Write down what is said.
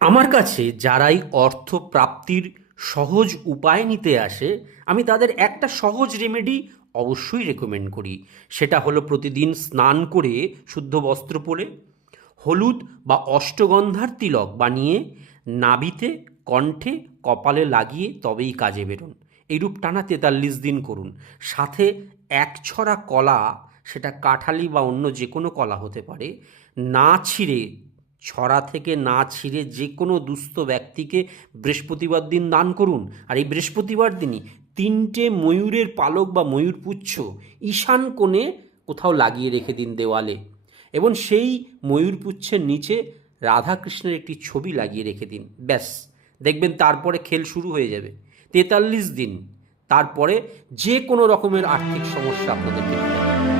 আমার কাছে যারাই অর্থ প্রাপ্তির সহজ উপায় নিতে আসে, আমি তাদের একটা সহজ রেমেডি অবশ্যই রেকমেন্ড করি। সেটা হলো প্রতিদিন স্নান করে শুদ্ধ বস্ত্র পরে হলুদ বা অষ্টগন্ধার তিলক বানিয়ে নাভিতে, কণ্ঠে, কপালে লাগিয়ে তবেই কাজে বেরোন। এইরূপ টানা 43 দিন করুন। সাথে এক ছড়া কলা, সেটা কাঠালি বা অন্য যে কোনো কলা হতে পারে, না ছিঁড়ে, ছড়া থেকে না ছিঁড়ে যে কোনো দুস্থ ব্যক্তিকে বৃহস্পতিবার দিন দান করুন। আর এই বৃহস্পতিবার দিনই 3টে ময়ূরের পালক বা ময়ূরপুচ্ছ ঈশান কোণে কোথাও লাগিয়ে রেখে দিন দেওয়ালে, এবং সেই ময়ূরপুচ্ছের নিচে রাধাকৃষ্ণের একটি ছবি লাগিয়ে রেখে দিন। ব্যাস, দেখবেন তারপরে খেল শুরু হয়ে যাবে। 43 দিন, তারপরে যে কোনো রকমের আর্থিক সমস্যা আপনাদের কেটে যাবে।